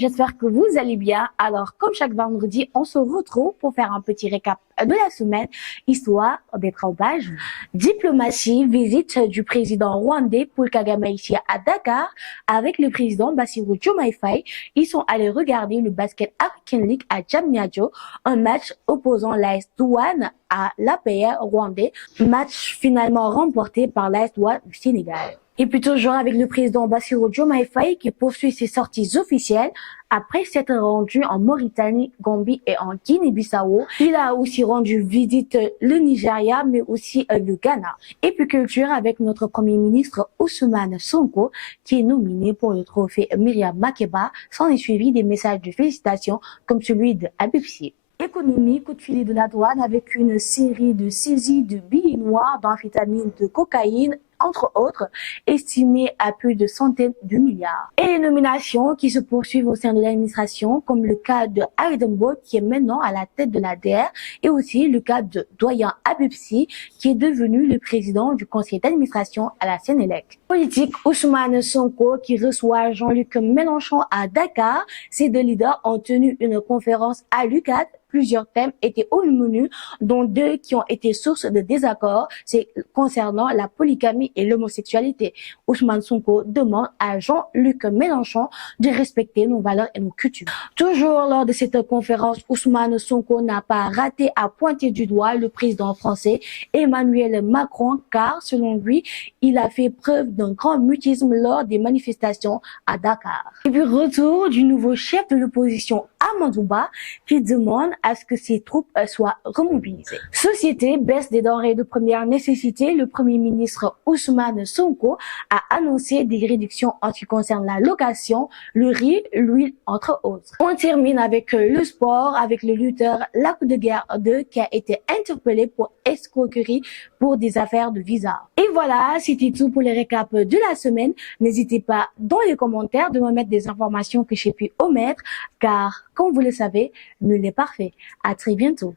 j'espère que vous allez bien. Alors, comme chaque vendredi, on se retrouve pour faire un petit récap de la semaine, histoire d'être en page. Diplomatie, visite du président rwandais Paul Kagame ici à Dakar avec le président Bassirou Diomaye Faye. Ils sont allés regarder le Basket African League à Diamniadio, un match opposant l'AS Douane à l'APR rwandais, match finalement remporté par l'AS Douane du Sénégal. Et puis toujours avec le président Bassirou Diomaye Faye qui poursuit ses sorties officielles après s'être rendu en Mauritanie, Gambie et en Guinée-Bissau. Il a aussi rendu visite le Nigeria mais aussi le Ghana. Et puis culture avec notre premier ministre Ousmane Sonko qui est nominé pour le trophée Myriam Makeba. S'en est suivi des messages de félicitations comme celui de Habib Sy. Économie, coup de filet de la douane avec une série de saisies de billets noirs, d'amphétamines, de cocaïne, entre autres, estimées à plus de centaines de milliards. Et les nominations qui se poursuivent au sein de l'administration, comme le cas de Aydembo, qui est maintenant à la tête de l'ADR, et aussi le cas de doyen Habib Sy, qui est devenu le président du conseil d'administration à la Sénélec. Politique, Ousmane Sonko, qui reçoit Jean-Luc Mélenchon à Dakar. Ces deux leaders ont tenu une conférence à l'UCAD. Plusieurs thèmes étaient au menu, dont deux qui ont été source de désaccords, c'est concernant la polygamie et l'homosexualité. Ousmane Sonko demande à Jean-Luc Mélenchon de respecter nos valeurs et nos coutumes. Toujours lors de cette conférence, Ousmane Sonko n'a pas raté à pointer du doigt le président français Emmanuel Macron, car selon lui, il a fait preuve d'un grand mutisme lors des manifestations à Dakar. Et puis retour du nouveau chef de l'opposition Amadou Ba qui demande à ce que ces troupes soient remobilisées. Société, baisse des denrées de première nécessité. Le premier ministre Ousmane Sonko a annoncé des réductions en ce qui concerne la location, le riz, l'huile, entre autres. On termine avec le sport, avec le lutteur Lac de Guerre 2 qui a été interpellé pour escroquerie pour des affaires de visa. Et voilà, c'était tout pour les récaps de la semaine. N'hésitez pas dans les commentaires de me mettre des informations que j'ai pu omettre, car, comme vous le savez, nul n'est parfait. À très bientôt.